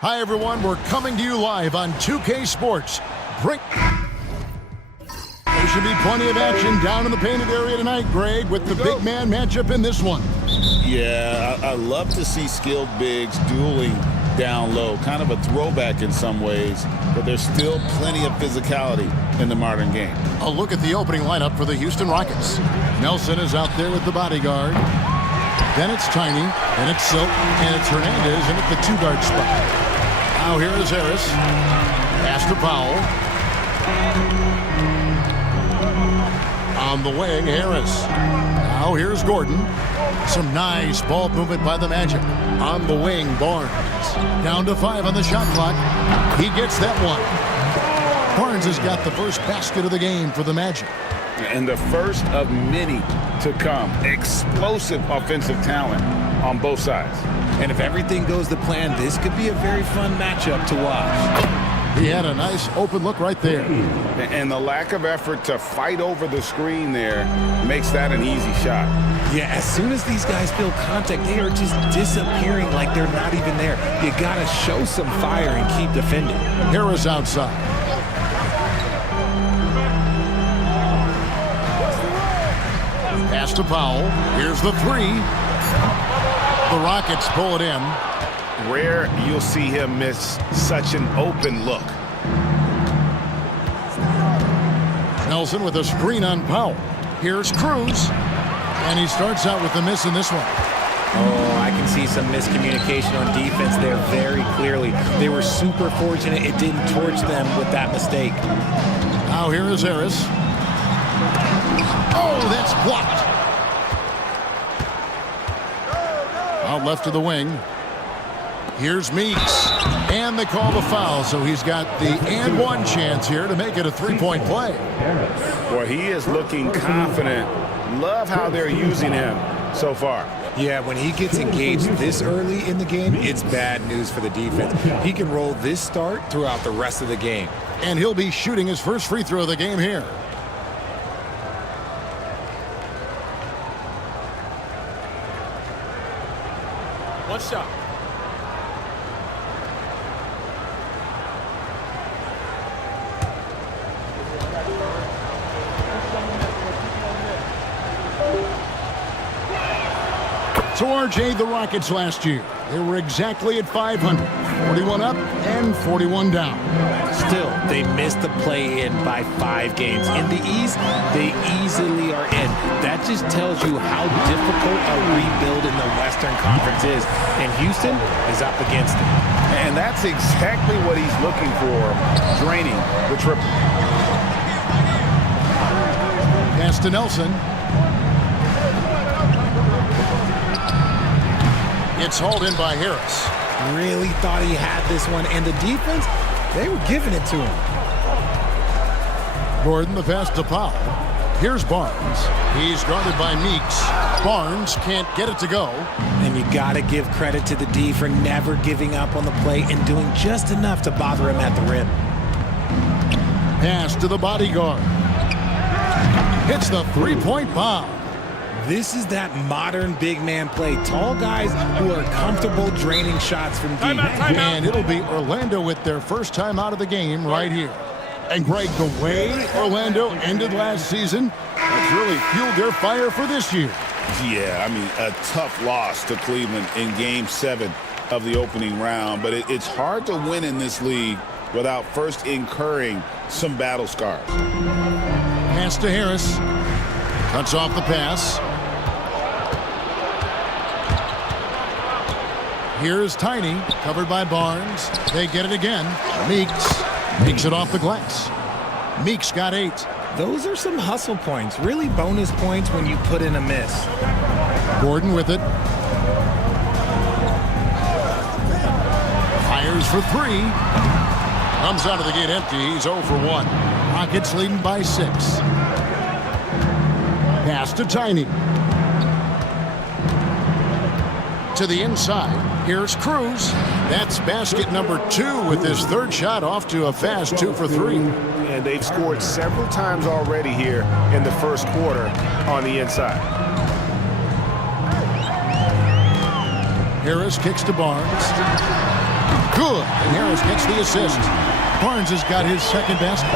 Hi, everyone. We're coming to you live on 2K Sports. There should be plenty of action down in the painted area tonight, Greg, with the big man matchup in this one. Yeah, I love to see skilled bigs dueling down low. Kind of a throwback in some ways, but there's still plenty of physicality in the modern game. A look at the opening lineup for the Houston Rockets. Nelson is out there with the bodyguard. Then it's Tiny, then it's Silk, and it's Hernandez in at the two-guard spot. Now here is Harris. Pass to Powell. On the wing, Harris. Now here's Gordon. Some nice ball movement by the Magic. On the wing, Barnes. Down to 5 on the shot clock. He gets that one. Barnes has got the first basket of the game for the Magic. And the first of many to come. Explosive offensive talent on both sides. And if everything goes to plan, this could be a very fun matchup to watch. He had a nice open look right there. And the lack of effort to fight over the screen there makes that an easy shot. Yeah, as soon as these guys feel contact, they are just disappearing like they're not even there. You got to show some fire and keep defending. Harris outside. Pass to Powell. Here's the three. The Rockets pull it in. Rare you'll see him miss such an open look. Nelson with a screen on Powell. Here's Cruz. And he starts out with the miss in this one. Oh, I can see some miscommunication on defense there very clearly. They were super fortunate it didn't torch them with that mistake. Now here is Harris. Oh, that's blocked. Out left to the wing. Here's Meeks. And they call the foul, so he's got the and one chance here to make it a three-point play. Well, he is looking confident. Love how they're using him so far. Yeah, when he gets engaged this early in the game, it's bad news for the defense. He can roll this start throughout the rest of the game. And he'll be shooting his first free throw of the game here. One shot. So RJ, the Rockets last year, they were exactly at 500. 41 up and 41 down. Still, they missed the play-in by 5 games. In the East, they easily are in. That just tells you how difficult a rebuild in the Western Conference is. And Houston is up against it. And that's exactly what he's looking for, draining the triple. Pass to Nelson. It's hauled in by Harris. Really thought he had this one, and the defense, they were giving it to him. Gordon, the pass to Powell. Here's Barnes. He's guarded by Meeks. Barnes can't get it to go. And you got to give credit to the D for never giving up on the play and doing just enough to bother him at the rim. Pass to the bodyguard. Hits the three-point bomb. This is that modern big man play. Tall guys who are comfortable draining shots from deep. And it'll be Orlando with their first time out of the game right here. And Greg, the way Orlando ended last season, that's really fueled their fire for this year. Yeah, I mean, a tough loss to Cleveland in Game 7 of the opening round. But it's hard to win in this league without first incurring some battle scars. Pass to Harris. Cuts off the pass. Here's Tiny, covered by Barnes. They get it again. Meeks takes it off the glass. Meeks got 8. Those are some hustle points, really bonus points when you put in a miss. Gordon with it. Fires for 3. Comes out of the gate empty. He's 0 for 1. Rockets leading by 6. Pass to Tiny. To the inside. Here's Cruz. That's basket number 2 with his third shot off to a fast 2 for 3. And they've scored several times already here in the first quarter on the inside. Harris kicks to Barnes. Good Good. And Harris gets the assist. Barnes has got his second basket.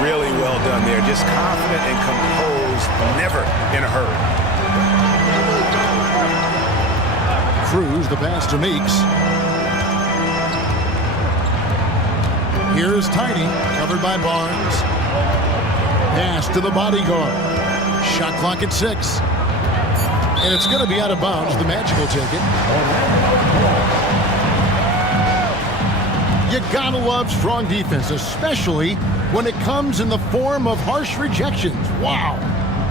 Really well done there. Just confident and composed, never in a hurry. Cruz, the pass to Meeks. Here's Tiny, covered by Barnes. Pass to the bodyguard. Shot clock at 6. And it's going to be out of bounds. The Magic will take it. You gotta love strong defense, especially when it comes in the form of harsh rejections. Wow.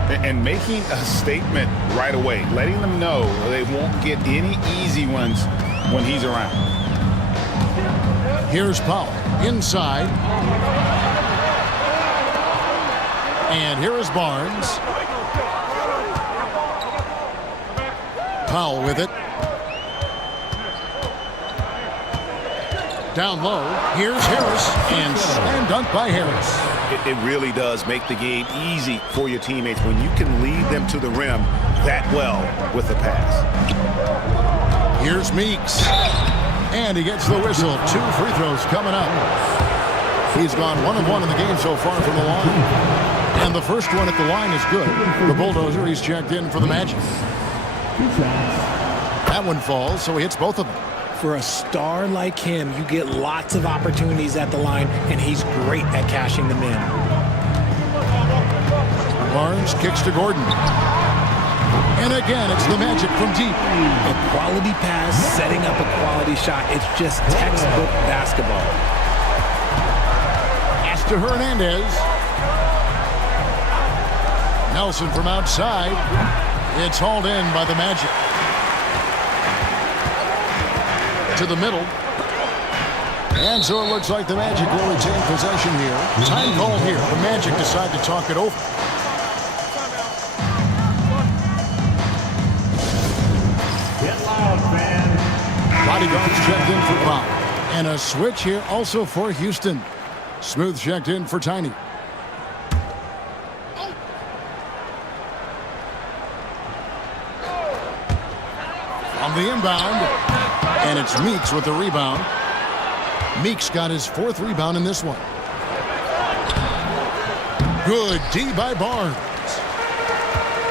And making a statement right away, letting them know they won't get any easy ones when he's around. Here's Powell inside. And here is Barnes. Powell with it. Down low. Here's Harris. And slam dunk by Harris. It really does make the game easy for your teammates when you can lead them to the rim that well with the pass. Here's Meeks. And he gets the whistle. 2 free throws coming up. He's gone 1 of 1 in the game so far from the line. And the first one at the line is good. The bulldozer, he's checked in for the Magic. That one falls, so he hits both of them. For a star like him, you get lots of opportunities at the line, and he's great at cashing them in. Barnes kicks to Gordon. And again, it's the Magic from deep. A quality pass, setting up a quality shot. It's just textbook basketball. Pass to Hernandez. Nelson from outside. It's hauled in by the Magic. To the middle. And so it looks like the Magic will retain possession here. Time call here. The Magic decide to talk it over. Bodyguards checked in for Powell. And a switch here also for Houston. Smooth checked in for Tiny. On the inbound. And it's Meeks with the rebound. Meeks got his 4th rebound in this one. Good D by Barnes.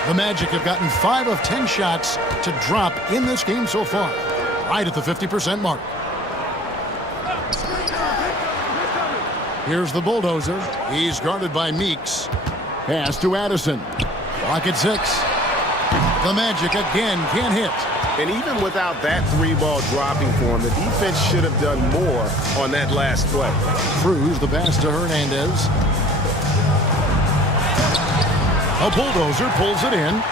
The Magic have gotten 5 of 10 shots to drop in this game so far. Right at the 50% mark. Here's the bulldozer. He's guarded by Meeks. Pass to Addison. Clock at 6. The Magic again can't hit. And even without that 3-ball dropping for him, the defense should have done more on that last play. Cruz, the pass to Hernandez. A bulldozer pulls it in.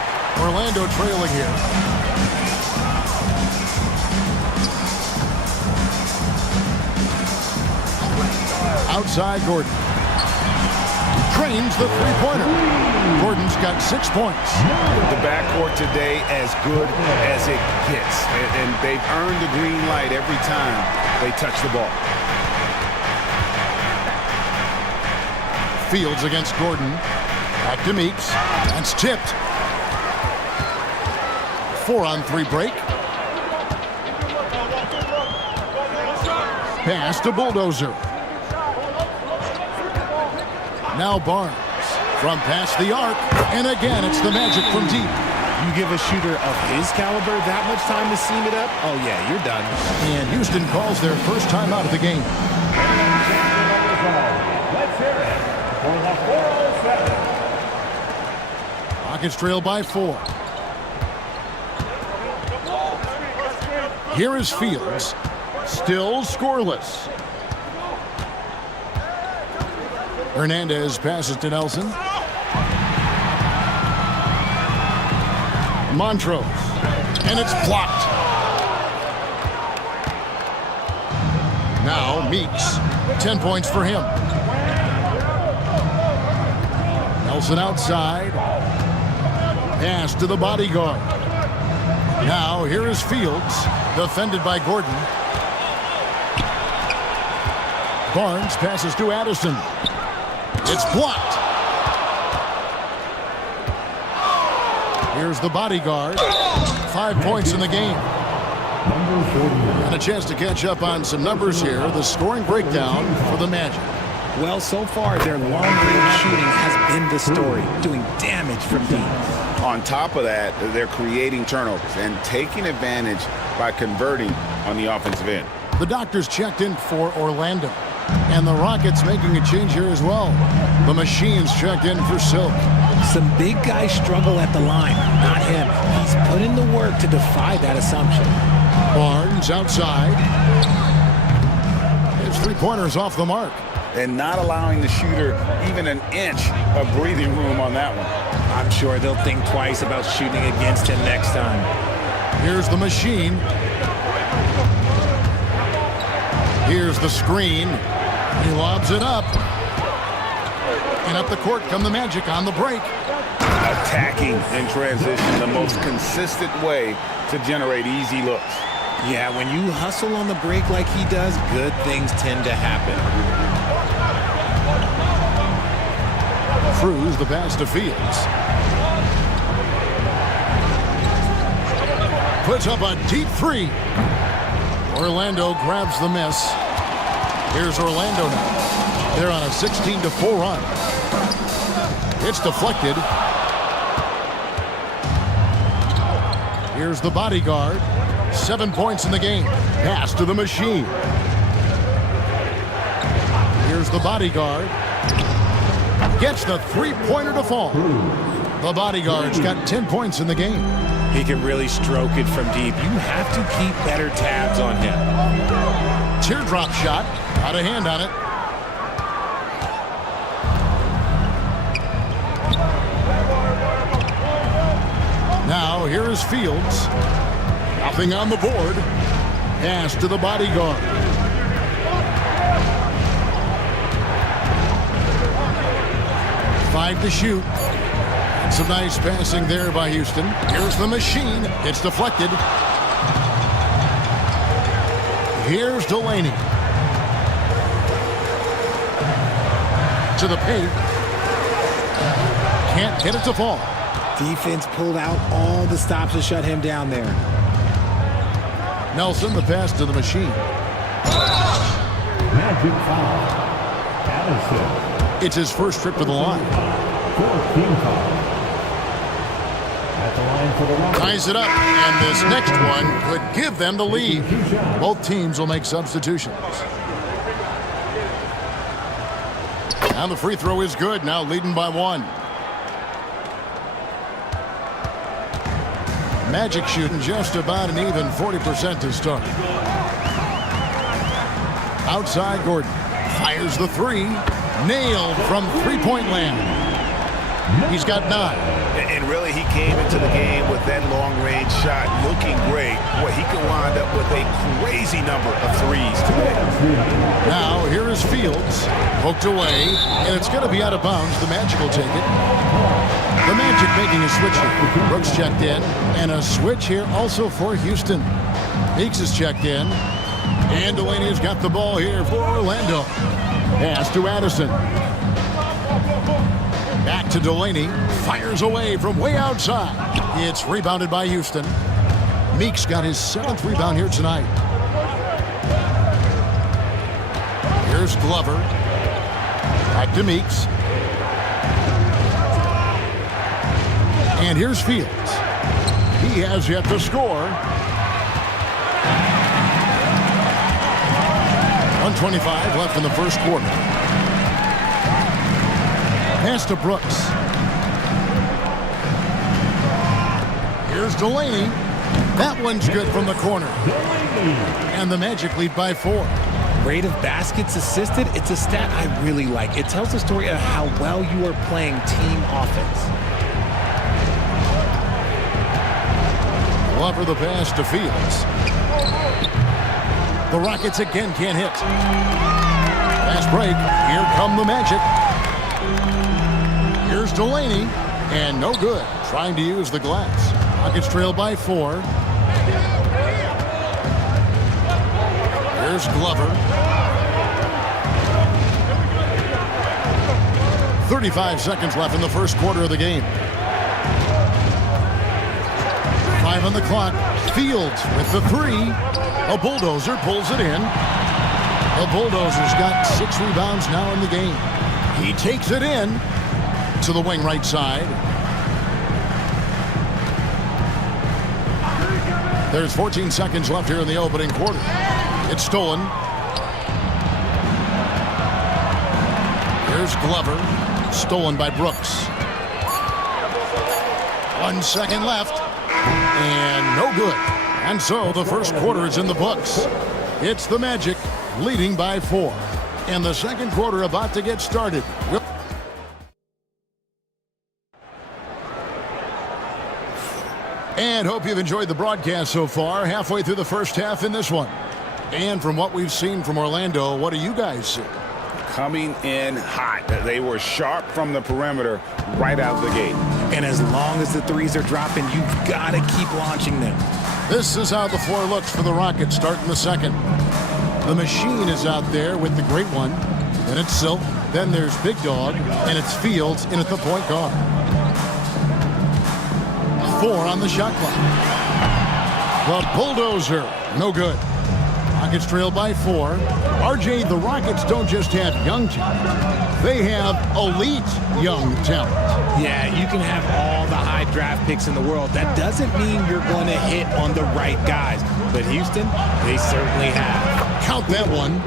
Orlando trailing here. Outside Gordon. Drains the three-pointer. Gordon's got 6 points. The backcourt today as good as it gets. And they've earned the green light every time they touch the ball. Fields against Gordon. Back to Meeks. That's tipped. 4-on-3 break. Pass to Bulldozer. Now Barnes from past the arc. And again, it's the Magic from deep. You give a shooter of his caliber that much time to seam it up, oh yeah, you're done. And Houston calls their first time out of the game. Let's hear it for the 407. Rockets trail by 4. Here is Fields. Still scoreless. Hernandez passes to Nelson. Montrose. And it's blocked. Now Meeks. 10 points for him. Nelson outside. Pass to the bodyguard. Now here is Fields. Defended by Gordon. Barnes passes to Addison. It's blocked. Here's the bodyguard. 5 points in the game. Number 48. And a chance to catch up on some numbers here. The scoring breakdown for the Magic. Well, so far, their long-range shooting has been the story, doing damage from deep. On top of that, they're creating turnovers and taking advantage by converting on the offensive end. The doctors checked in for Orlando. And the Rockets making a change here as well. The Machines checked in for Silk. Some big guys struggle at the line, not him. He's put in the work to defy that assumption. Barnes outside. His three-pointer's off the mark. And not allowing the shooter even an inch of breathing room on that one. I'm sure they'll think twice about shooting against him next time. Here's the Machine. Here's the screen. He lobs it up. And up the court come the Magic on the break. Attacking in transition, the most consistent way to generate easy looks. Yeah, when you hustle on the break like he does, good things tend to happen. Cruz the pass to Fields. Puts up a deep three. Orlando grabs the miss. Here's Orlando now. They're on a 16-4 run. It's deflected. Here's the bodyguard. 7 points in the game. Pass to the Machine. Here's the bodyguard. Gets the three-pointer to fall. The bodyguard's got 10 points in the game. He can really stroke it from deep. You have to keep better tabs on him. Teardrop shot. Out of hand on it. Now here is Fields. Nothing on the board. Pass to the bodyguard. Five to shoot. And some nice passing there by Houston. Here's the Machine. It's deflected. Here's Delaney. To the paint. Can't get it to fall. Defense pulled out all the stops to shut him down there. Nelson, the pass to the Machine. Magic foul. Addison. It's his first trip to the line. 14 foul. At the line for the Rockets. Ties it up, and this next one could give them the lead. Both teams will make substitutions. And the free throw is good, now leading by one. Magic shooting just about an even 40% to start. Outside Gordon. Fires the three. Nailed from three-point land. He's got 9. And really, he came into the game with that long-range shot looking great. Boy, he could wind up with a crazy number of threes today. Now, here is Fields. Poked away, and it's going to be out of bounds. The Magic will take it. The Magic making a switch here. Brooks checked in, and a switch here also for Houston. Meeks is checked in, and Delaney's got the ball here for Orlando. Pass to Addison. Back to Delaney. Fires away from way outside. It's rebounded by Houston. Meeks got his 7th rebound here tonight. Here's Glover. Back to Meeks. And here's Fields. He has yet to score. 1:25 left in the first quarter. Pass to Brooks. Here's Delaney. That one's good from the corner. And the Magic lead by 4. Rate of baskets assisted, it's a stat I really like. It tells the story of how well you are playing team offense. Glover the pass to Fields. The Rockets again can't hit. Fast break. Here come the Magic. Here's Delaney. And no good. Trying to use the glass. Rockets trail by 4. Here's Glover. 35 seconds left in the first quarter of the game. 5 on the clock. Fields with the three. A bulldozer pulls it in. The bulldozer's got 6 rebounds now in the game. He takes it in to the wing right side. There's 14 seconds left here in the opening quarter. It's stolen. Here's Glover. Stolen by Brooks. 1 second left. And no good. And so the first quarter is in the books. It's the Magic leading by 4. And the second quarter about to get started. And hope you've enjoyed the broadcast so far. Halfway through the first half in this one. And from what we've seen from Orlando, what do you guys see? Coming in hot. They were sharp from the perimeter right out of the gate. And as long as the threes are dropping, you've got to keep launching them. This is how the floor looks for the Rockets starting the second. The machine is out there with the great one. Then it's Silk. Then there's Big Dog. And it's Fields in at the point guard. 4 on the shot clock. The bulldozer. No good. Rockets trail by 4. RJ, the Rockets don't just have young talent. They have elite young talent. Yeah, you can have all the high draft picks in the world. That doesn't mean you're going to hit on the right guys. But Houston, they certainly have. Count that one.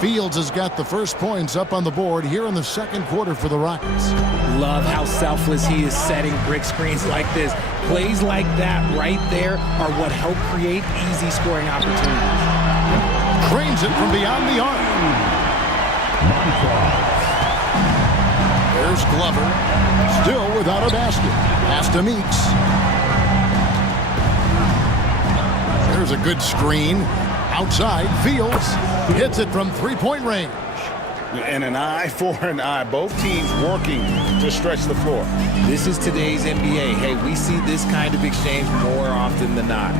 Fields has got the first points up on the board here in the second quarter for the Rockets. Love how selfless he is setting brick screens like this. Plays like that right there are what help create easy scoring opportunities. Trains it from beyond the arc. There's Glover. Still without a basket. Pass to Meeks. There's a good screen. Outside, Fields hits it from three-point range. And an eye for an eye. Both teams working to stretch the floor. This is today's NBA. Hey, we see this kind of exchange more often than not.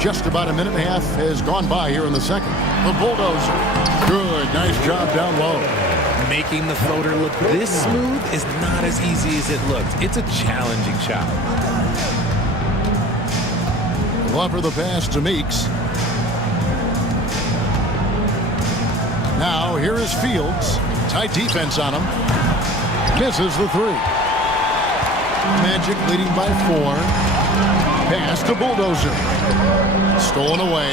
Just about a minute and a half has gone by here in the second. The bulldozer. Good, nice job down low. Making the floater look this smooth is not as easy as it looks. It's a challenging shot. Glover the pass to Meeks. Now here is Fields. Tight defense on him. Misses the 3. Magic leading by 4. Pass to bulldozer. Stolen away.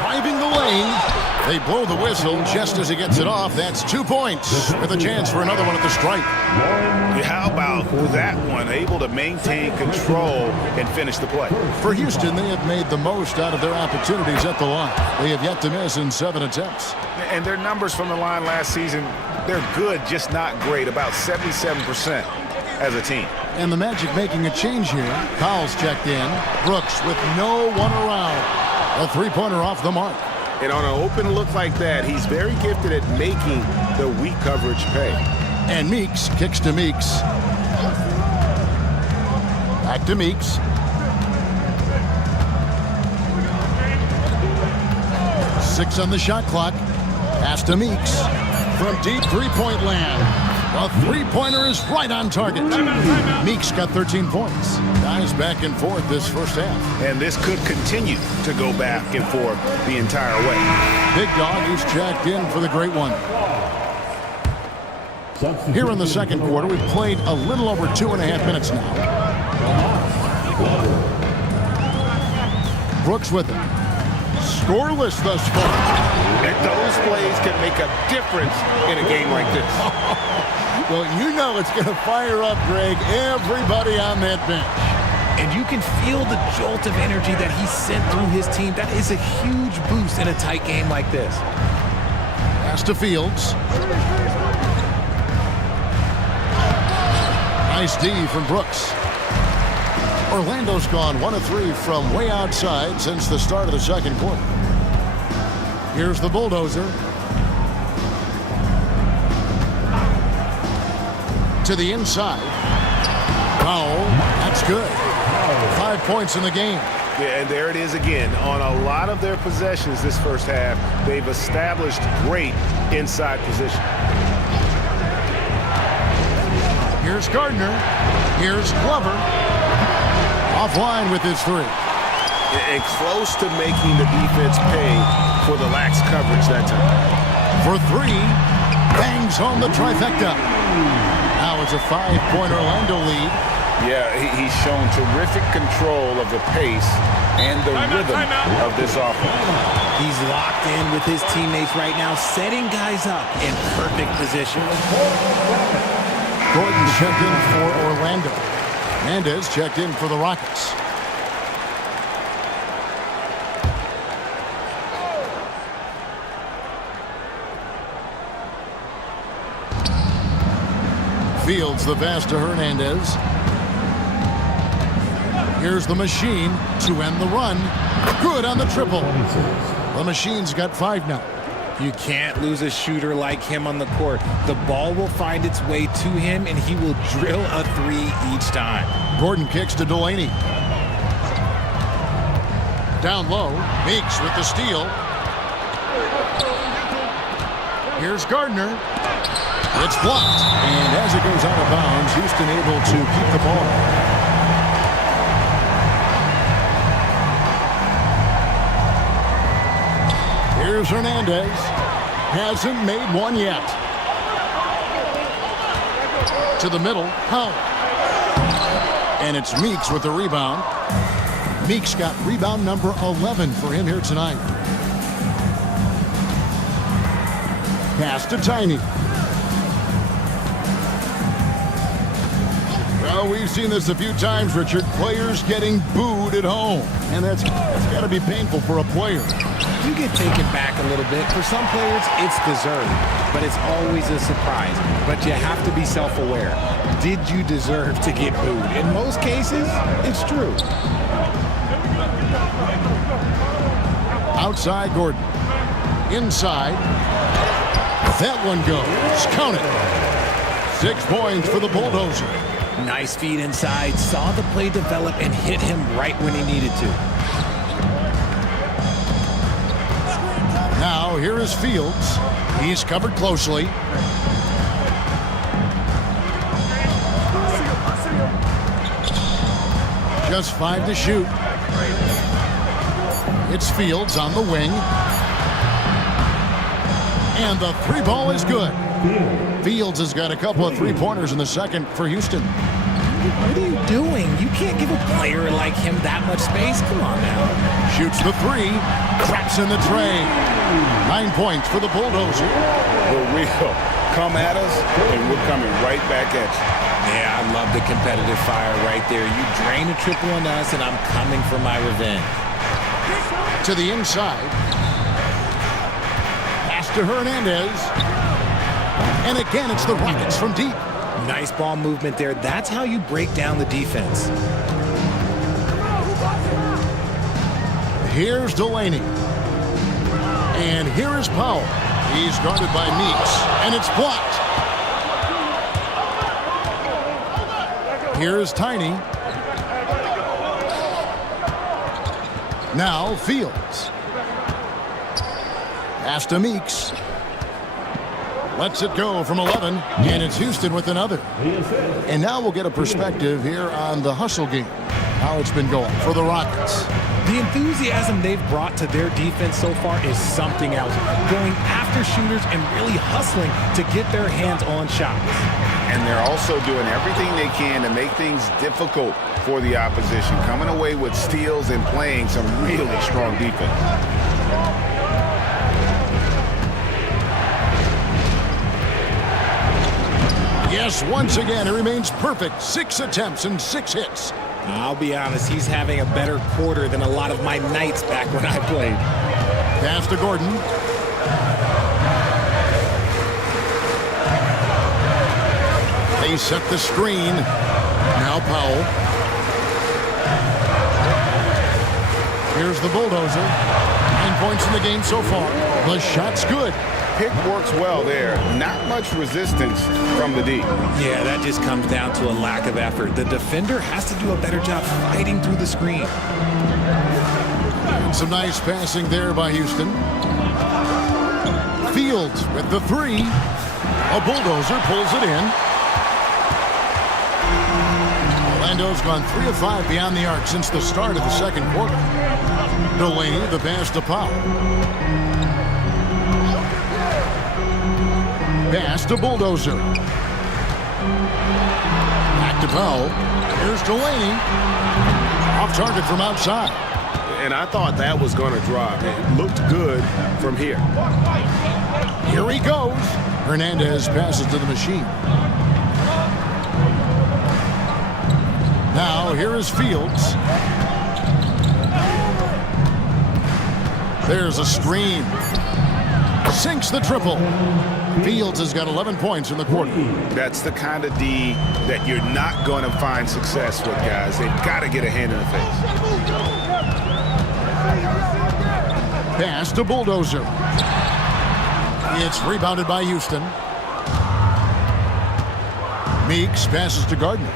Driving the lane. They blow the whistle just as he gets it off. That's 2 points with a chance for another one at the stripe. How about that one? Able to maintain control and finish the play. For Houston, they have made the most out of their opportunities at the line. They have yet to miss in 7 attempts. And their numbers from the line last season, they're good, just not great. About 77% as a team. And the Magic making a change here. Powell's checked in. Brooks with no one around. A three-pointer off the mark. And on an open look like that, he's very gifted at making the weak coverage pay. And Meeks kicks to Meeks. Back to Meeks. Six on the shot clock. Pass to Meeks. From deep three-point land. The three-pointer is right on target. Meeks got 13 points. Guys back and forth this first half. And this could continue to go back and forth the entire way. Big Dog is checked in for the great one. Here in the second quarter, we've played a little over 2.5 minutes now. Brooks with it. Scoreless thus far. And those plays can make a difference in a game like this. Well, you know it's going to fire up, Greg, everybody on that bench. And you can feel the jolt of energy that he sent through his team. That is a huge boost in a tight game like this. Pass to Fields. Nice D from Brooks. Orlando's gone 1 of 3 from way outside since the start of the second quarter. Here's the bulldozer. To the inside. Powell, that's good. 5 points in the game. Yeah, and there it is again. On a lot of their possessions this first half, they've established great inside position. Here's Gardner. Here's Glover. Offline with his three. And close to making the defense pay for the lax coverage that time. For three. Bangs home the trifecta. Now it's a 5-point Orlando lead. Yeah, he's shown terrific control of the pace and the rhythm of this offense. He's locked in with his teammates right now, setting guys up in perfect position. Gordon checked in for Orlando. Mendez checked in for the Rockets. Fields the pass to Hernandez. Here's the machine to end the run. Good on the triple. The machine's got 5 now. You can't lose a shooter like him on the court. The ball will find its way to him, and he will drill a 3 each time. Gordon kicks to Delaney. Down low. Meeks with the steal. Here's Gardner. It's blocked. And as it goes out of bounds, Houston able to keep the ball. Here's Hernandez. Hasn't made one yet. To the middle. Powell. And it's Meeks with the rebound. Meeks got rebound number 11 for him here tonight. Pass to Tiny. Well, we've seen this a few times, Richard. Players getting booed at home. And that's got to be painful for a player. You get taken back a little bit. For some players, it's deserved, but it's always a surprise. But you have to be self-aware. Did you deserve to get booed? In most cases, it's true. Outside Gordon. Inside. That one goes. Count it. 6 points for the Bulldozer. Nice feed inside. Saw the play develop and hit him right when he needed to. Now here is Fields. He's covered closely. Just 5 to shoot. It's Fields on the wing. And the 3 ball is good. Fields has got a couple of 3-pointers in the second for Houston. What are you doing? You can't give a player like him that much space. Come on now. Shoots the 3. Traps in the tray. 9 points for the Bulldozer. For real. Come at us, and we're coming right back at you. Yeah, I love the competitive fire right there. You drain a triple on us, and I'm coming for my revenge. To the inside. Pass to Hernandez. And again, it's the Rockets from deep. Nice ball movement there. That's how you break down the defense. Here's Delaney. And here is Powell. He's guarded by Meeks. And it's blocked. Here's Tiny. Now Fields. Pass to Meeks. Lets it go from 11, and it's Houston with another. And now we'll get a perspective here on the hustle game, how it's been going for the Rockets. The enthusiasm they've brought to their defense so far is something else. Going after shooters and really hustling to get their hands on shots. And they're also doing everything they can to make things difficult for the opposition, coming away with steals and playing some really strong defense. Yes, once again, it remains perfect. 6 attempts and 6 hits. I'll be honest, he's having a better quarter than a lot of my nights back when I played. Pass to Gordon. They set the screen. Now Powell. Here's the Bulldozer. 9 points in the game so far. The shot's good. Pick works well there. Not much resistance from the D. Yeah, that just comes down to a lack of effort. The defender has to do a better job fighting through the screen. Some nice passing there by Houston. Fields with the 3. A Bulldozer pulls it in. Orlando's gone 3 of 5 beyond the arc since the start of the second quarter. Delaney, the pass to Powell. Pass to Bulldozer. Back to Powell. Here's Delaney. Off target from outside. And I thought that was going to drop. It looked good from here. Here he goes. Hernandez passes to the machine. Now here is Fields. There's a screen. Sinks the triple. Fields has got 11 points in the quarter. That's the kind of D that you're not going to find success with, guys. They've got to get a hand in the face. Pass to Bulldozer. It's rebounded by Houston. Meeks passes to Gardner.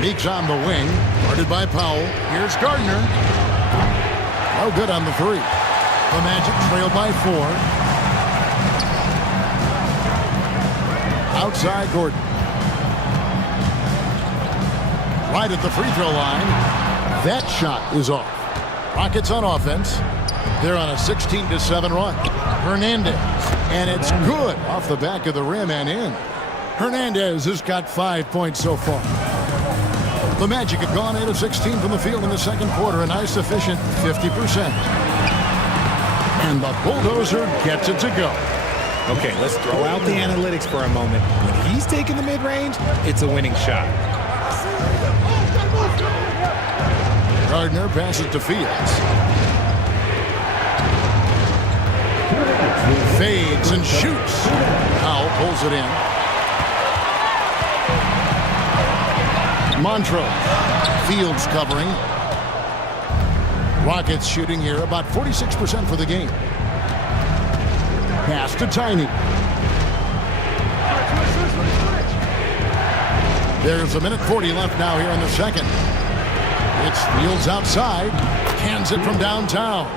Meeks on the wing, guarded by Powell. Here's Gardner. No good on the three. The Magic trail by 4. Outside Gordon. Right at the free throw line. That shot is off. Rockets on offense. They're on a 16-7 run. Hernandez. And it's good off the back of the rim and in. Hernandez has got 5 points so far. The Magic have gone 8 of 16 from the field in the second quarter. A nice efficient 50%. And the Bulldozer gets it to go. Okay, let's throw out the analytics for a moment. When he's taking the mid-range, it's a winning shot. Gardner passes to Fields. Fades and shoots. Powell pulls it in. Montrose. Fields covering. Rockets shooting here about 46% for the game. Pass to Tiny. There's 1:40 left now here in the second. It's Fields outside. Hands it from downtown.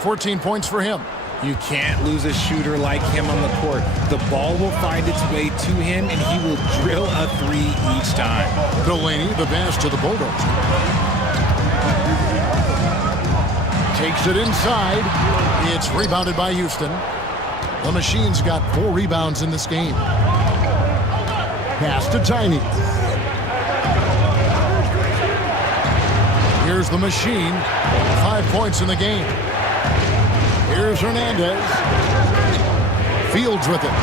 14 points for him. You can't lose a shooter like him on the court. The ball will find its way to him, and he will drill a 3 each time. Delaney, the pass to the Bulldozer. Takes it inside. It's rebounded by Houston. The Machine's got 4 rebounds in this game. Pass to Tiny. Here's the Machine. 5 points in the game. Here's Hernandez. Fields with it.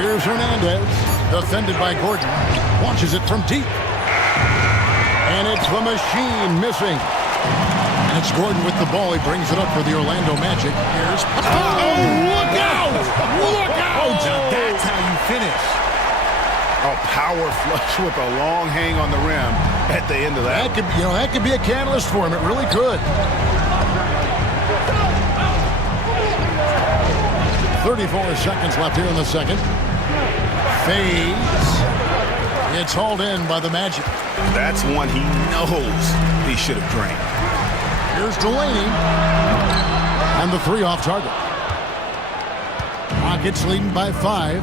Here's Hernandez. Defended by Gordon. Launches it from deep. And it's the Machine missing. And it's Gordon with the ball. He brings it up for the Orlando Magic. Here's... Oh, look out! Look out! That's how you finish. A power flush with a long hang on the rim at the end of that. That could be a catalyst for him. It really could. 34 seconds left here in the second. Fades. It's hauled in by the Magic. That's one he knows he should have drained. Here's Delaney. And the 3 off target. Rockets leading by 5.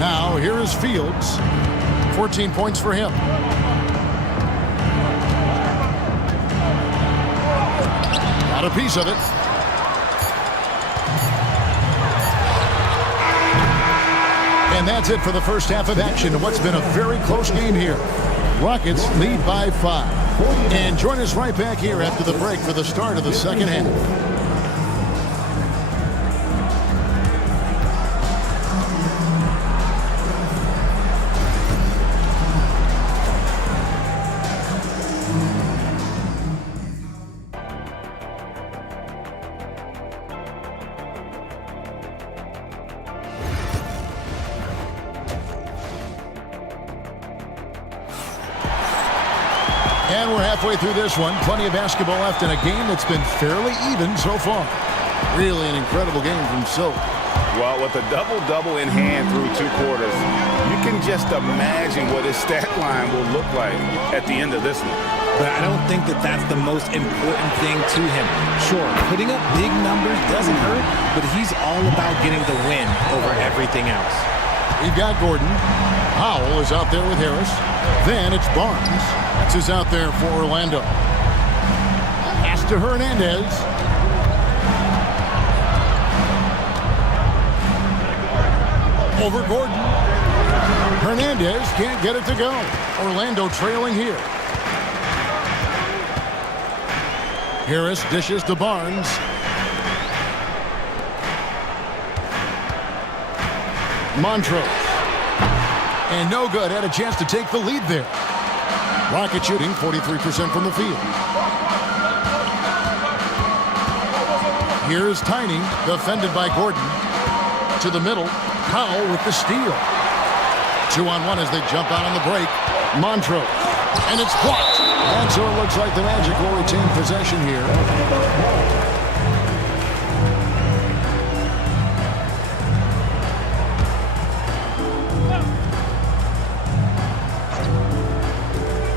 Now here is Fields. 14 points for him. Got a piece of it. And that's it for the first half of action in what's been a very close game here. Rockets lead by 5. And join us right back here after the break for the start of the second half. And we're halfway through this one. Plenty of basketball left in a game that's been fairly even so far. Really an incredible game from Silk. Well, with a double-double in hand through 2 quarters, you I can just imagine what his stat line will look like at the end of this one. But I don't think that that's the most important thing to him. Sure, putting up big numbers doesn't hurt, but he's all about getting the win over everything else. We've got Gordon. Powell is out there with Harris. Then it's Barnes. That's who's out there for Orlando. Pass to Hernandez. Over Gordon. Hernandez can't get it to go. Orlando trailing here. Harris dishes to Barnes. Montrose. And no good. Had a chance to take the lead there. Rocket shooting 43% from the field. Here's Tiny, defended by Gordon. To the middle. Powell with the steal. 2-on-1 as they jump out on the break. Montrose. And it's blocked. And so it looks like the Magic will retain possession here.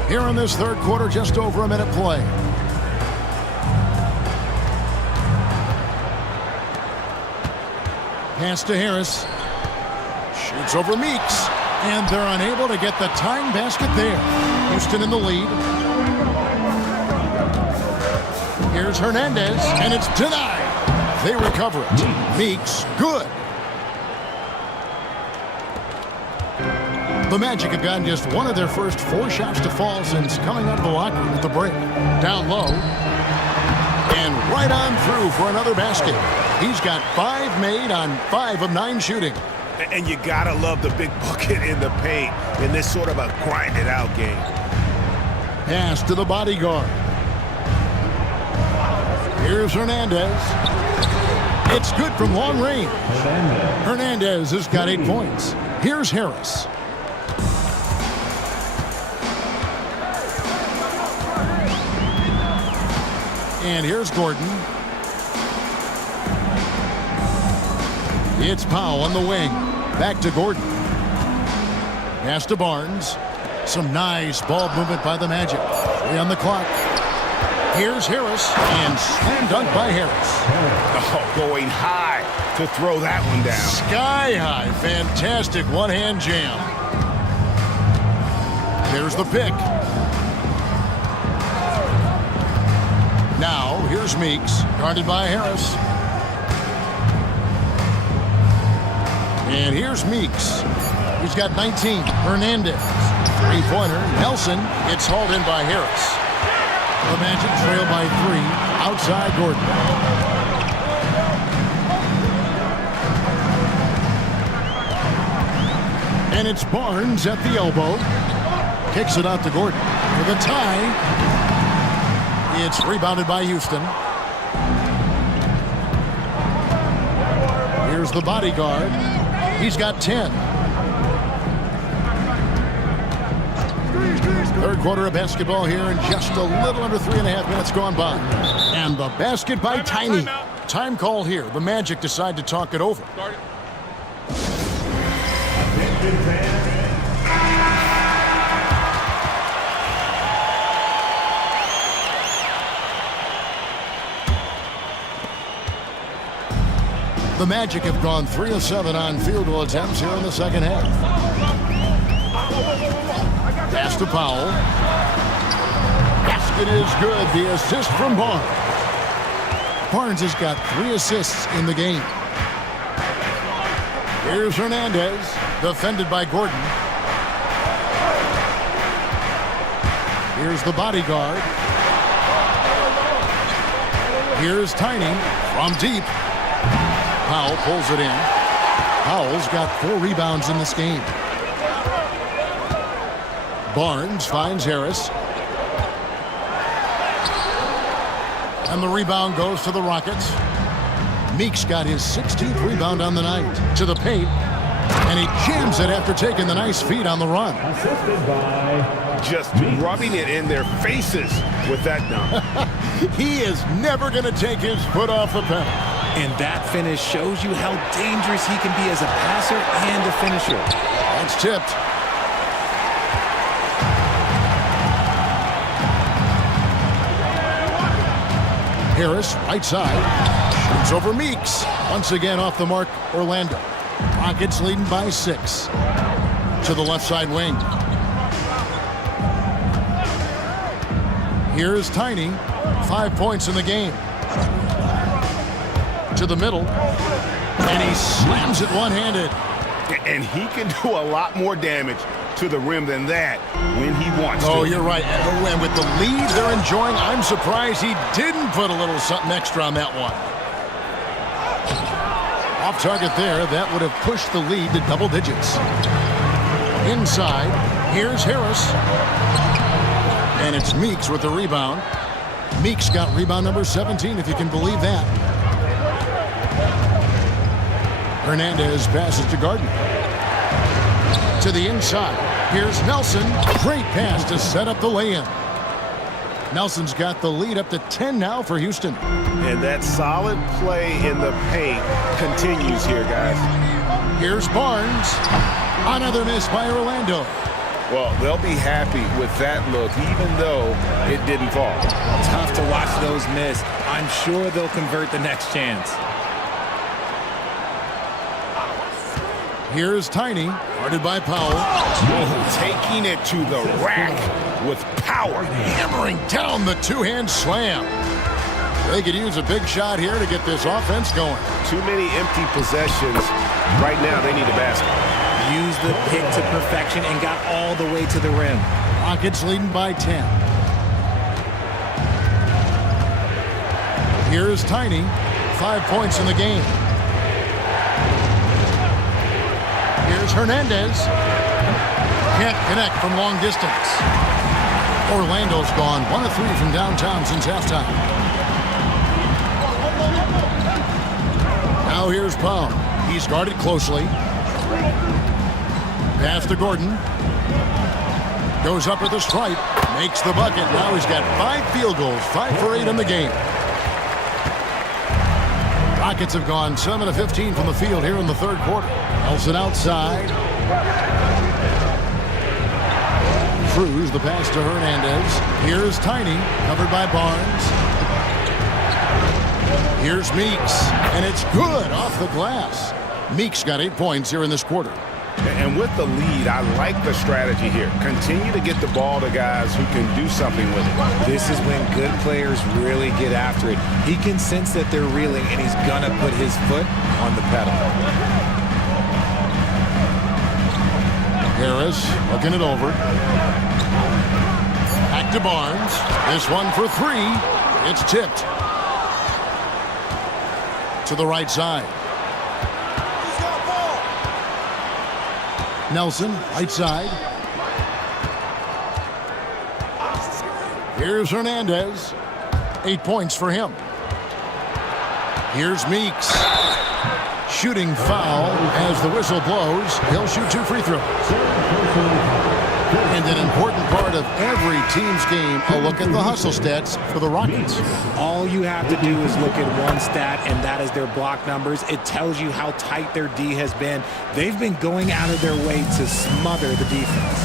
Here in this third quarter, just over a minute play. Pass to Harris. Shoots over Meeks. And they're unable to get the tying basket there. Houston in the lead. Here's Hernandez, and it's denied. They recover it. Meeks, good. The Magic have gotten just one of their first 4 shots to fall since coming out of the locker room at the break. Down low. And right on through for another basket. He's got 5 made on 5 of 9 shooting. And you gotta love the big bucket in the paint in this sort of a grind-it-out game. Pass to the bodyguard. Here's Hernandez. It's good from long range. Hernandez has got 8 points. Here's Harris. And here's Gordon. It's Powell on the wing. Back to Gordon. Pass to Barnes. Some nice ball movement by the Magic. 3 on the clock. Here's Harris. And slam dunk by Harris. Oh, going high to throw that one down. Sky high. Fantastic one-hand jam. There's the pick. Now, here's Meeks, guarded by Harris. And here's Meeks. He's got 19. Hernandez. 3-pointer. Nelson. It's hauled in by Harris. The Magic trail by 3. Outside Gordon. And it's Barnes at the elbow. Kicks it out to Gordon. For the tie. It's rebounded by Houston. Here's the bodyguard. He's got 10. Third quarter of basketball here, and just a little under 3.5 minutes gone by. And the basket by Tiny. Time call here. The Magic decide to talk it over. The Magic have gone 3 of 7 on field goal attempts here in the second half. Pass to Powell. Basket is good. The assist from Barnes. Barnes has got 3 assists in the game. Here's Hernandez, defended by Gordon. Here's the bodyguard. Here's Tiny from deep. Powell pulls it in. Powell's got 4 rebounds in this game. Barnes finds Harris. And the rebound goes to the Rockets. Meeks got his 16th rebound on the night. To the paint. And he jams it after taking the nice feed on the run. Assisted by Just rubbing it in their faces with that dunk. He is never going to take his foot off the pedal. And that finish shows you how dangerous he can be as a passer and a finisher. It's tipped. Harris, right side. Shoots over Meeks. Once again off the mark, Orlando. Rockets leading by 6. To the left side wing. Here's Tiny. 5 points in the game. To the middle. And he slams it one-handed. And he can do a lot more damage to the rim than that when he wants to. Oh, you're right. And with the lead they're enjoying, I'm surprised he didn't put a little something extra on that one. Off target there. That would have pushed the lead to double digits. Inside, here's Harris. And it's Meeks with the rebound. Meeks got rebound number 17, if you can believe that. Hernandez passes to Gardner. To the inside. Here's Nelson. Great pass to set up the lay-in. Nelson's got the lead up to 10 now for Houston. And that solid play in the paint continues here, guys. Here's Barnes. Another miss by Orlando. Well, they'll be happy with that look, even though it didn't fall. Tough to watch those miss. I'm sure they'll convert the next chance. Here's Tiny, guarded by Powell. Taking it to the rack with power. Hammering down the two-hand slam. They could use a big shot here to get this offense going. Too many empty possessions. Right now, they need a basket. Used the pick to perfection and got all the way to the rim. Rockets leading by 10. Here's Tiny. 5 points in the game. Here's Hernandez. Can't connect from long distance. Orlando's gone 1 of 3 from downtown since halftime. Now here's Powell. He's guarded closely. Pass to Gordon. Goes up with a stripe. Makes the bucket. Now he's got 5 field goals. 5 for 8 in the game. Rockets have gone 7 of 15 from the field here in the third quarter. Nelson outside. Cruz, the pass to Hernandez. Here's Tiny, covered by Barnes. Here's Meeks, and it's good off the glass. Meeks got 8 points here in this quarter. And with the lead, I like the strategy here. Continue to get the ball to guys who can do something with it. This is when good players really get after it. He can sense that they're reeling, and he's going to put his foot on the pedal. Harris looking it over. Back to Barnes. This one for 3. It's tipped. To the right side. Nelson, right side. Here's Hernandez. 8 points for him. Here's Meeks. Shooting foul as the whistle blows. He'll shoot 2 free throws. And an important part of every team's game, a look at the hustle stats for the Rockets. All you have to do is look at one stat, and that is their block numbers. It tells you how tight their D has been. They've been going out of their way to smother the defense.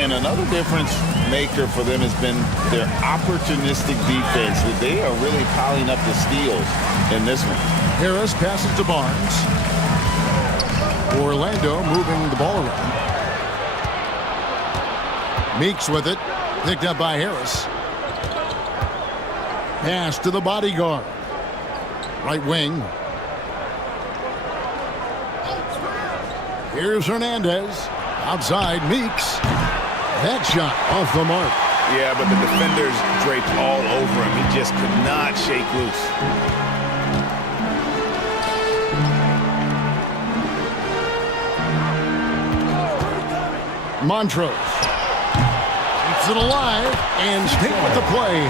And another difference maker for them has been their opportunistic defense. They are really piling up the steals in this one. Harris passes to Barnes. Orlando moving the ball around. Meeks with it. Picked up by Harris. Pass to the bodyguard. Right wing. Here's Hernandez. Outside, Meeks. That shot off the mark. Yeah, but the defenders draped all over him. He just could not shake loose. Montrose. Keeps it alive and stick with the play.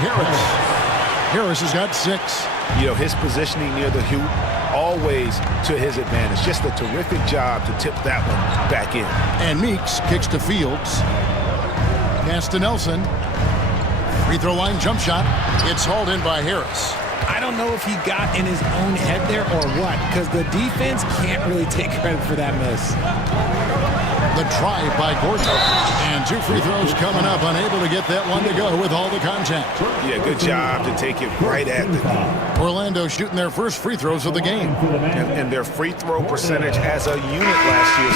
Harris has got 6. You know, his positioning near the hoop, always to his advantage. Just a terrific job to tip that one back in. And Meeks kicks to Fields. Pass to Nelson. Free throw line jump shot. It's hauled in by Harris. I don't know if he got in his own head there or what, because the defense can't really take credit for that miss. The try by Gordon. And 2 free throws coming up. Unable to get that one to go with all the contact. Yeah, good job to take it right at the knee. Orlando shooting their first free throws of the game. And their free throw percentage as a unit last year,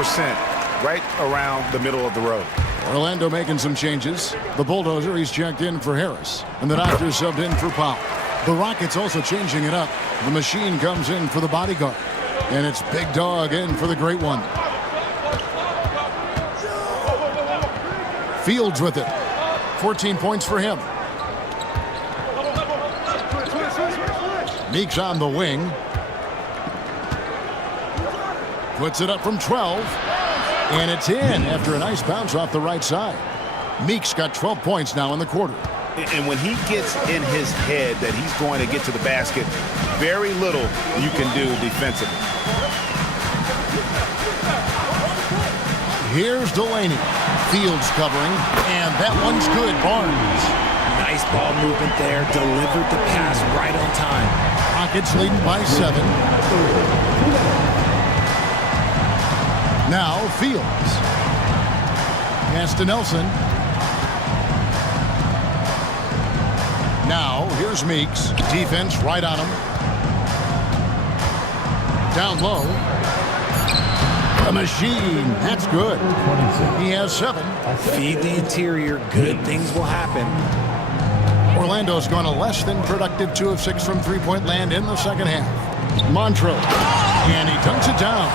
76%, right around the middle of the road. Orlando making some changes. The Bulldozer, he's checked in for Harris. And the Doctor subbed in for Powell. The Rockets also changing it up. The Machine comes in for the bodyguard. And it's Big Dog in for the Great One. Fields with it. 14 points for him. Meeks on the wing. Puts it up from 12. And it's in after a nice bounce off the right side. Meeks got 12 points now in the quarter. And when he gets in his head that he's going to get to the basket, very little you can do defensively. Here's Delaney. Fields covering, and that one's good. Barnes. Nice ball movement there. Delivered the pass right on time. Rockets leading by 7. Now Fields. Pass to Nelson. Now here's Meeks. Defense right on him. Down low. The Machine. That's good. He has 7. Feed the interior. Good things will happen. Orlando's gone a less than productive 2 of 6 from three-point land in the second half. Montrose. And he dunks it down.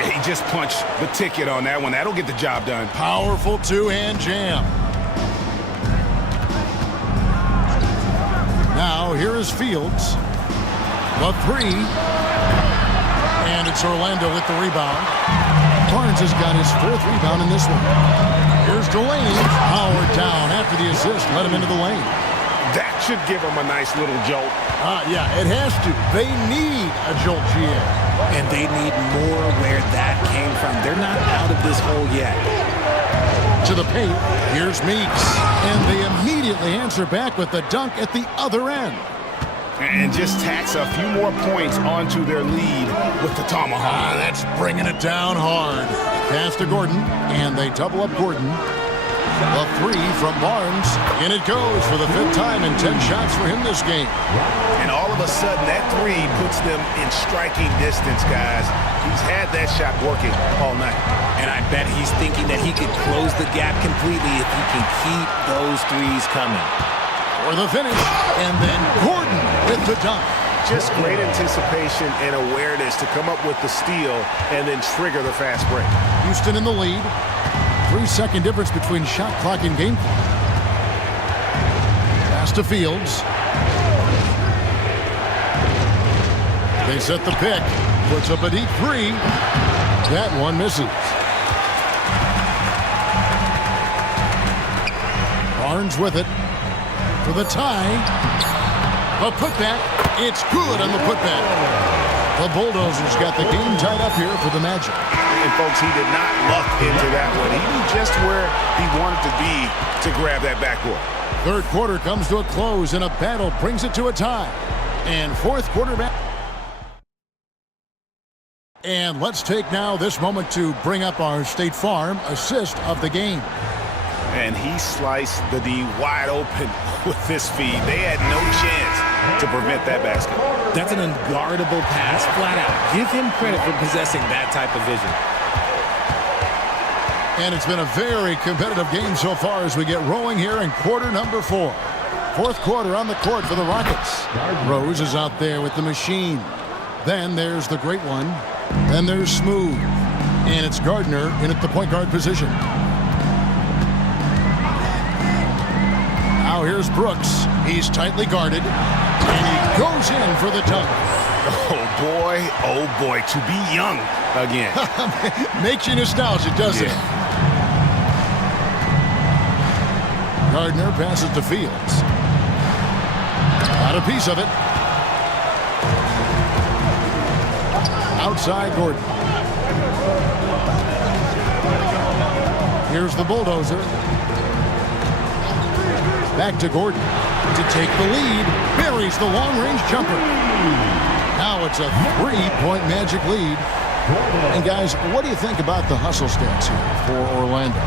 Yeah, he just punched the ticket on that one. That'll get the job done. Powerful two-hand jam. Now here is Fields. The 3. And it's Orlando with the rebound. Barnes has got his 4th rebound in this one. Here's Delaney. Howard down after the assist. Let him into the lane. That should give him a nice little jolt. Yeah, it has to. They need a jolt, GA. And they need more where that came from. They're not out of this hole yet. To the paint. Here's Meeks. And they immediately answer back with the dunk at the other end. And just tacks a few more points onto their lead with the tomahawk. That's bringing it down hard. Pass to Gordon, and they double up Gordon. A 3 from Barnes, and it goes for the 5th time in 10 shots for him this game. And all of a sudden, that 3 puts them in striking distance, guys. He's had that shot working all night. And I bet he's thinking that he could close the gap completely if he can keep those 3s coming. For the finish, and then Gordon with the dunk. Just great anticipation and awareness to come up with the steal and then trigger the fast break. Houston in the lead. 3-second difference between shot clock and game clock. Pass to Fields. They set the pick. Puts up a deep 3. That one misses. Barnes with it. For the tie. A putback. It's good on the putback. The Bulldozers got the game tied up here for the Magic. And folks, he did not luck into that one. He knew just where he wanted to be to grab that backboard. 3rd quarter comes to a close, and a battle brings it to a tie. And 4th quarter back. And let's take now this moment to bring up our State Farm assist of the game. And he sliced the D wide open with this feed. They had no chance to prevent that basket. That's an unguardable pass, flat out. Give him credit for possessing that type of vision. And it's been a very competitive game so far as we get rolling here in quarter number 4. 4th quarter on the court for the Rockets. Rose is out there with the Machine. Then there's the Great One. Then there's Smooth. And it's Gardner in at the point guard position. Now here's Brooks. He's tightly guarded. And he goes in for the dunk. Oh boy, to be young again. Makes you nostalgic, doesn't it? Gardner passes to Fields. Got a piece of it. Outside Gordon. Here's the Bulldozer. Back to Gordon to take the lead. Buries the long-range jumper. Now it's a 3-point Magic lead. And guys, what do you think about the hustle stats here for Orlando?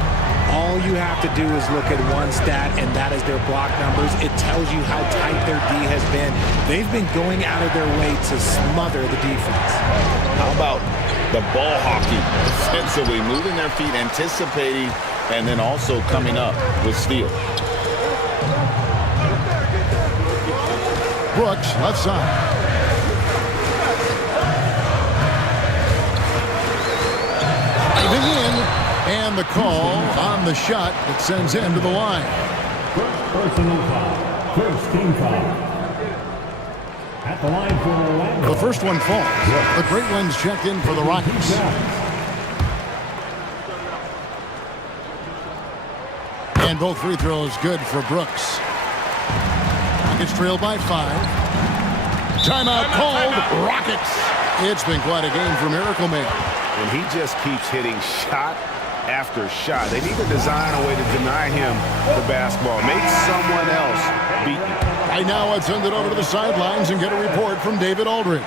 All you have to do is look at one stat, and that is their block numbers. It tells you how tight their D has been. They've been going out of their way to smother the defense. How about the ball hockey defensively, moving their feet, anticipating, and then also coming up with steal. Brooks, left side. Diving in, and the call on the shot that sends him to the line. Personal foul. First team foul. At the line for Orlando. The first one falls. The Great Ones checked in for the Rockets. And both free throws good for Brooks. Rockets trail by 5. Timeout called. Rockets. It's been quite a game for Miracle Man. And he just keeps hitting shot after shot. They need to design a way to deny him the basketball. Make someone else beat you. Right now, I'd send it over to the sidelines and get a report from David Aldridge.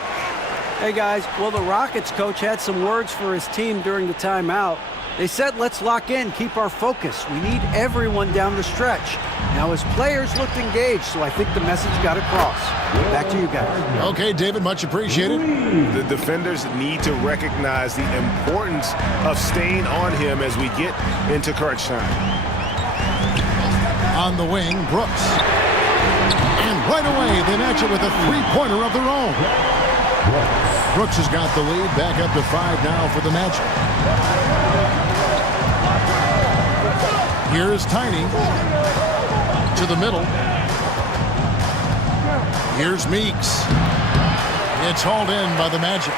Hey, guys. Well, the Rockets coach had some words for his team during the timeout. They said, let's lock in, keep our focus. We need everyone down the stretch. Now, his players looked engaged, so I think the message got across. Back to you guys. Okay, David, much appreciated. The defenders need to recognize the importance of staying on him as we get into crunch time. On the wing, Brooks. And right away, they match it with a three-pointer of their own. Brooks has got the lead, back up to 5 now for the Magic. Here's Tiny to the middle. Here's Meeks. It's hauled in by the Magic.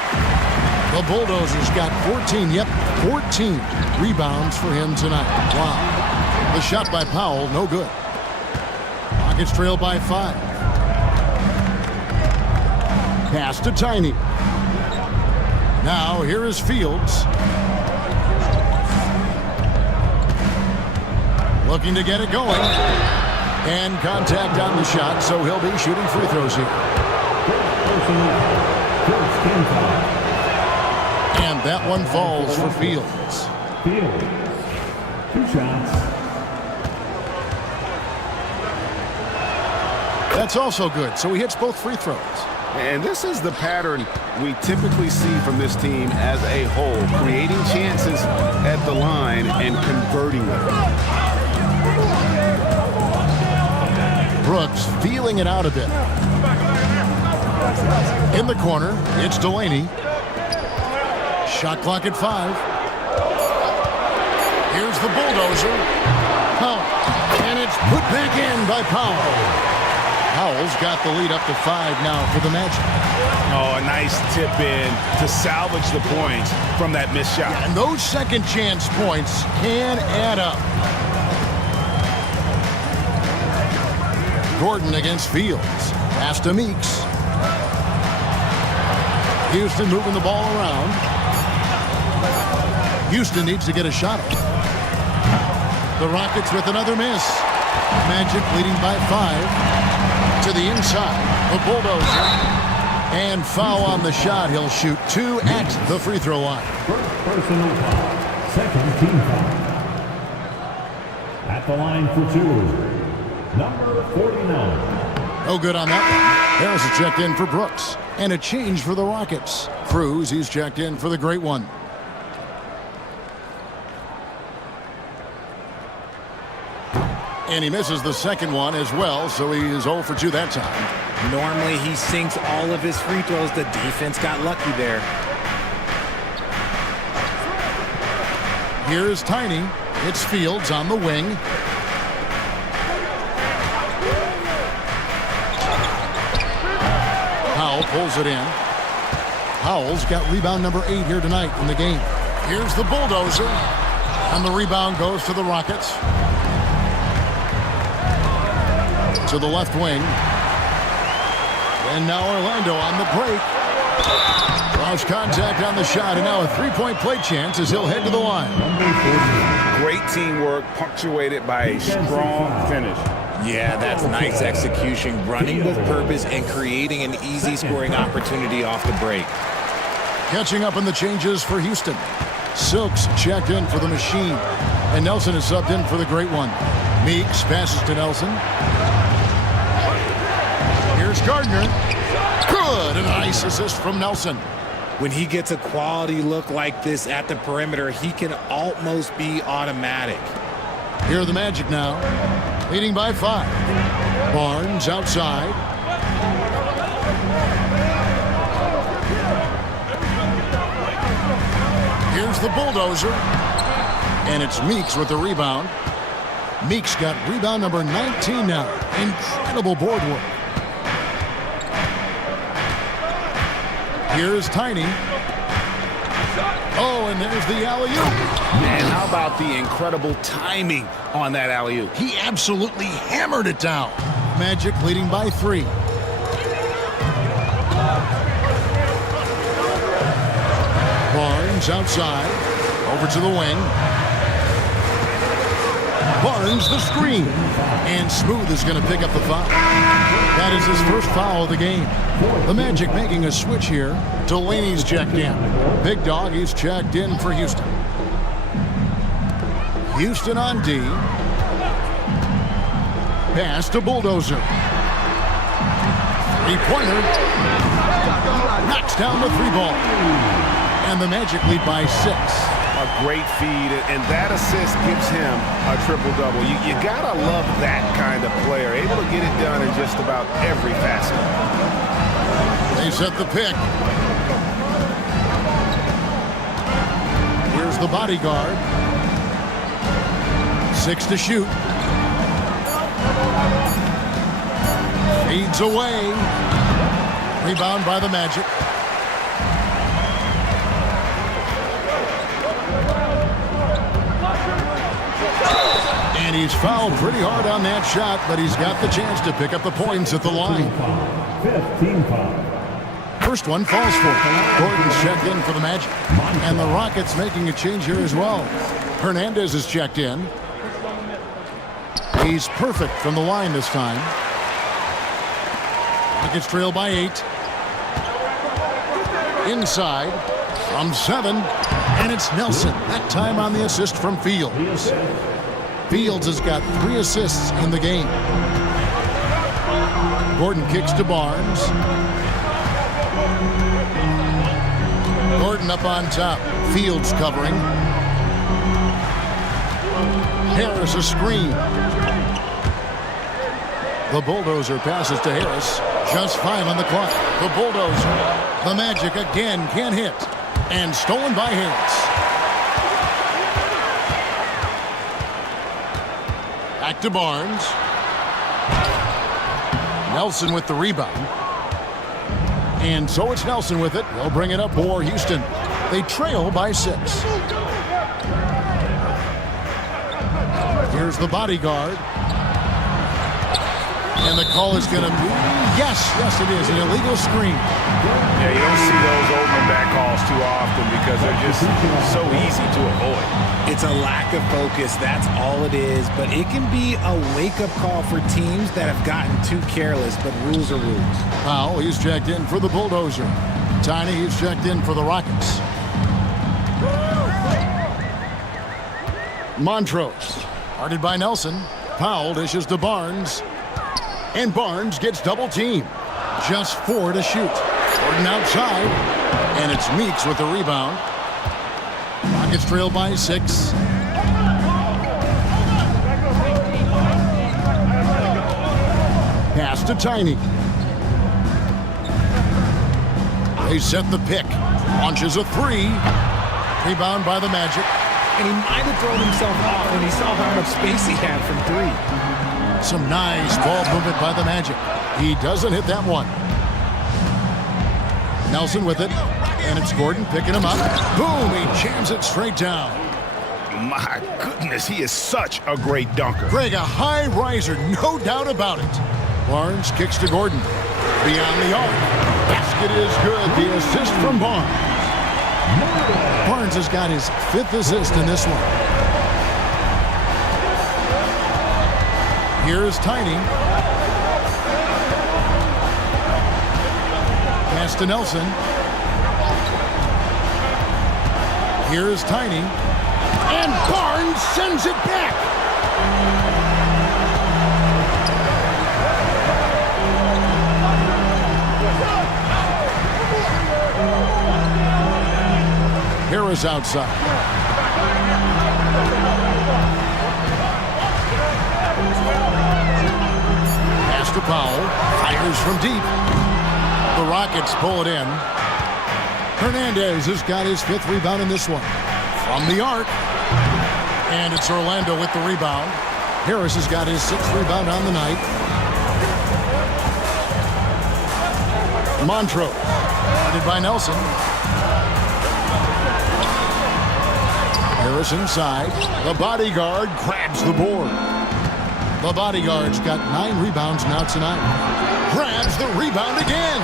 The Bulldozers got 14 rebounds for him tonight. Wow. The shot by Powell, no good. Rockets trail by 5. Pass to Tiny. Now here is Fields. Looking to get it going. And contact on the shot, so he'll be shooting free throws here. And that one falls for Fields. Fields. 2 shots. That's also good, so he hits both free throws. And this is the pattern we typically see from this team as a whole, creating chances at the line and converting them. Brooks feeling it out a bit. In the corner, it's Delaney. Shot clock at 5. Here's the Bulldozer. Powell. And it's put back in by Powell. Powell's got the lead up to 5 now for the Magic. Oh, a nice tip in to salvage the points from that missed shot. And those second chance points can add up. Gordon against Fields. Pass to Meeks. Houston moving the ball around. Houston needs to get a shot up. The Rockets with another miss. Magic leading by 5. To the inside. The Bulldozer. And foul on the shot. He'll shoot 2 at the free throw line. First personal foul. Second team foul. At the line for 2. Number 49. No good on that one. Harris is checked in for Brooks. And a change for the Rockets. Cruz, he's checked in for the Great One. And he misses the second one as well, so he is 0 for 2 that time. Normally, he sinks all of his free throws. The defense got lucky there. Here's Tiny. It's Fields on the wing. Powell pulls it in. Powell's got rebound number 8 here tonight in the game. Here's the Bulldozer. And the rebound goes to the Rockets. To the left wing. And now Orlando on the break. Draws contact on the shot, and now a three-point play chance as he'll head to the line. Great teamwork punctuated by a strong finish. Yeah, that's nice execution, running with purpose and creating an easy scoring opportunity off the break. Catching up on the changes for Houston. Silks checked in for the machine. And Nelson is subbed in for the great one. Meeks passes to Nelson. Here's Gardner. Good. And a nice assist from Nelson. When he gets a quality look like this at the perimeter, he can almost be automatic. Here are the Magic now. Leading by 5. Barnes outside. Here's the bulldozer. And it's Meeks with the rebound. Meeks got rebound number 19 now. Incredible board work. Here's Tiny. Oh, and there's the alley-oop. And how about the incredible timing on that alley-oop? He absolutely hammered it down. Magic leading by 3. Barnes outside. Over to the wing. Barnes the screen. And Smooth is going to pick up the foul. That is his first foul of the game. The Magic making a switch here. Delaney's checked in. Big Dog, he's checked in for Houston. Houston on D. Pass to Bulldozer. Three-pointer. Knocks down the 3-ball. And the Magic lead by 6. A great feed, and that assist gives him a triple-double. You gotta love that kind of player, able to get it done in just about every facet. They set the pick. Here's the bodyguard. 6 to shoot. Fades away. Rebound by the Magic. And he's fouled pretty hard on that shot, but he's got the chance to pick up the points at the line. 15 foul. First one falls for Gordon's checked in for the Magic. And the Rockets making a change here as well. Hernandez is checked in. He's perfect from the line this time. Rockets trail by 8. Inside from 7. And it's Nelson. That time on the assist from Fields. Fields has got 3 assists in the game. Gordon kicks to Barnes. Gordon up on top. Fields covering. Harris a screen. The Bulldozer passes to Harris. Just 5 on the clock. The Bulldozer. The Magic again can't hit. And stolen by Harris. Back to Barnes. Nelson with the rebound. And so it's Nelson with it. They'll bring it up for Houston. They trail by 6. Here's the bodyguard. And the call is going to be, yes, it is, an illegal screen. Yeah, you don't see those open back calls too often because they're just so easy to avoid. It's a lack of focus, that's all it is, but it can be a wake-up call for teams that have gotten too careless, but rules are rules. Powell, he's checked in for the Bulldozer. Tiny, he's checked in for the Rockets. Montrose, guarded by Nelson. Powell dishes to Barnes. And Barnes gets double-teamed. Just 4 to shoot. Gordon outside. And it's Meeks with the rebound. Rockets trail by 6. Pass to Tiny. They set the pick. Launches a 3. Rebound by the Magic. And he might have thrown himself off when he saw how much space he had from 3. Some nice ball movement by the Magic. He doesn't hit that one. Nelson with it. And it's Gordon picking him up. Boom! He jams it straight down. My goodness, he is such a great dunker. Greg, a high riser, no doubt about it. Barnes kicks to Gordon. Beyond the arc. Basket is good. The assist from Barnes. Barnes has got his 5th assist in this one. Here's Tiny. Pass to Nelson. Here's Tiny. And Barnes sends it back. Harris outside. Pass to Powell. Fires from deep. The Rockets pull it in. Hernandez has got his 5th rebound in this one. From the arc. And it's Orlando with the rebound. Harris has got his 6th rebound on the night. Montrose. Guarded by Nelson. Harris inside. The bodyguard grabs the board. The bodyguard's got 9 rebounds now tonight. Grabs the rebound again.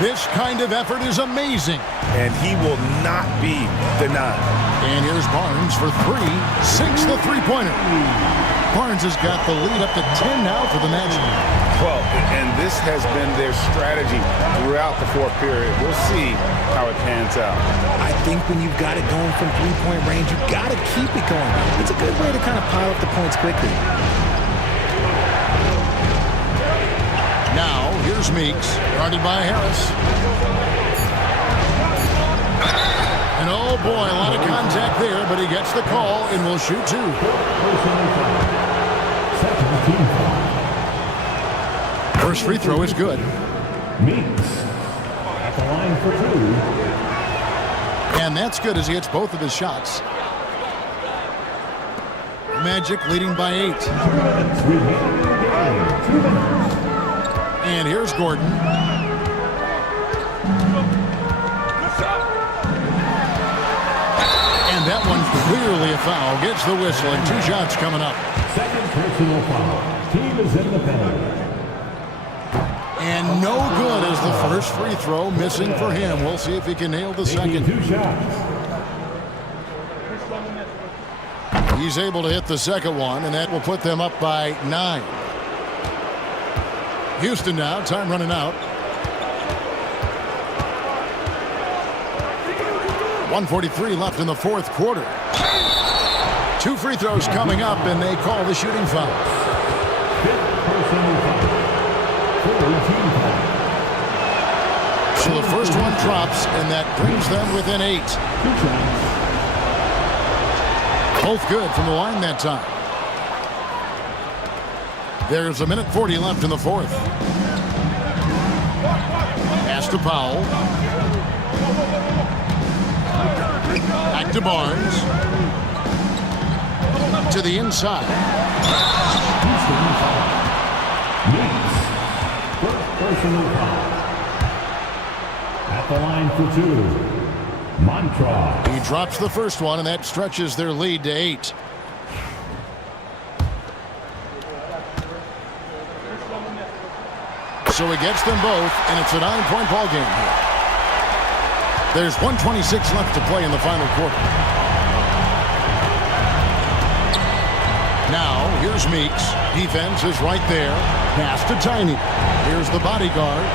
This kind of effort is amazing. And he will not be denied. And here's Barnes for 3. Sinks the three-pointer. Barnes has got the lead up to 10 now for the Magic. Well, and this has been their strategy throughout the 4th period. We'll see how it pans out. I think when you've got it going from three-point range, you've got to keep it going. It's a good way to kind of pile up the points quickly. Now, here's Meeks, guarded by Harris. And oh boy, a lot of contact there, but he gets the call and will shoot 2. First free throw is good. Meeks at the line for 2. And that's good as he hits both of his shots. Magic leading by 8. 2 minutes remaining in the game. 2 minutes. And here's Gordon. And that one clearly a foul. Gets the whistle and 2 shots coming up. Second personal foul. Team is in the penalty. And no good as the first free throw missing for him. We'll see if he can nail the second. 2 shots. He's able to hit the second one, and that will put them up by 9. Houston now, time running out. 1:43 left in the 4th quarter. 2 free throws coming up, and they call the shooting foul. 5th personal foul. 14 foul. So the first one drops, and that brings them within 8. 2 shots. Both good from the line that time. There's 1:40 left in the 4th. Pass to Powell. Back to Barnes. To the inside. Meeks. First personal foul. At the line for 2. Montrose. He drops the first one, and that stretches their lead to 8. So he gets them both, and it's a 9-point ball game here. There's 1:26 left to play in the final quarter. Now, here's Meeks. Defense is right there. Pass to Tiny. Here's the bodyguard.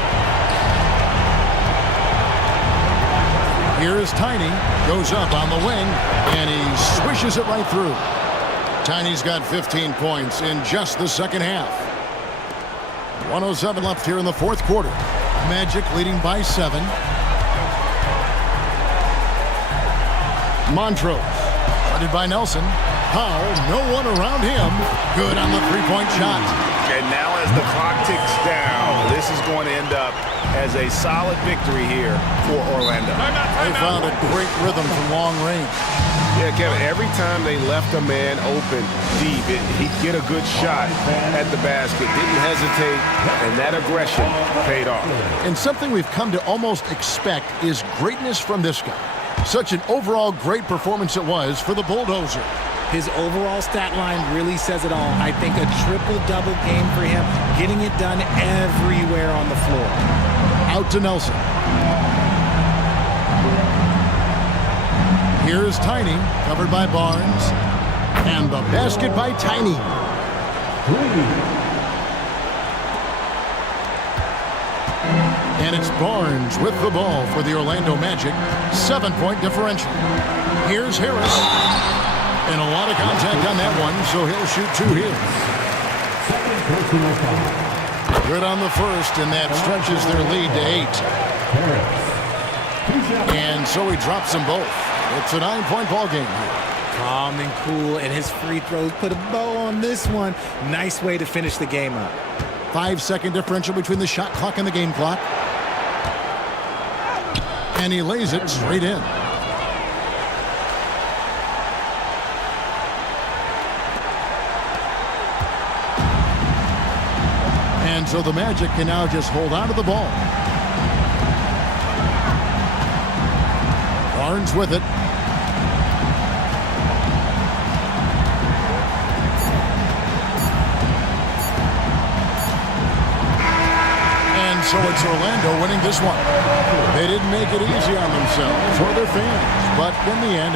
Here is Tiny. Goes up on the wing, and he swishes it right through. Tiny's got 15 points in just the second half. 1:07 left here in the 4th quarter. Magic leading by 7. Montrose, guarded by Nelson. Powell, no one around him. Good on the 3-point shot. And now as the clock ticks down, this is going to end up as a solid victory here for Orlando. They found a great rhythm from long range. Yeah, Kevin, every time they left a man open deep, he'd get a good shot at the basket. Didn't hesitate, and that aggression paid off. And something we've come to almost expect is greatness from this guy. Such an overall great performance it was for the Bulldozer. His overall stat line really says it all. I think a triple-double game for him, getting it done everywhere on the floor. Out to Nelson. Here's Tiny, covered by Barnes. And the basket by Tiny. 3. And it's Barnes with the ball for the Orlando Magic. 7-point differential. Here's Harris. And a lot of contact on that one, so he'll shoot 2 here. Good on the first, and that stretches their lead to 8. And so he drops them both. It's a 9-point ball game here. Calm and cool, and his free throws put a bow on this one. Nice way to finish the game up. 5-second differential between the shot clock and the game clock. And he lays it straight in. And so the Magic can now just hold on to the ball. Barnes with it. So it's Orlando winning this one. They didn't make it easy on themselves or their fans, but in the end,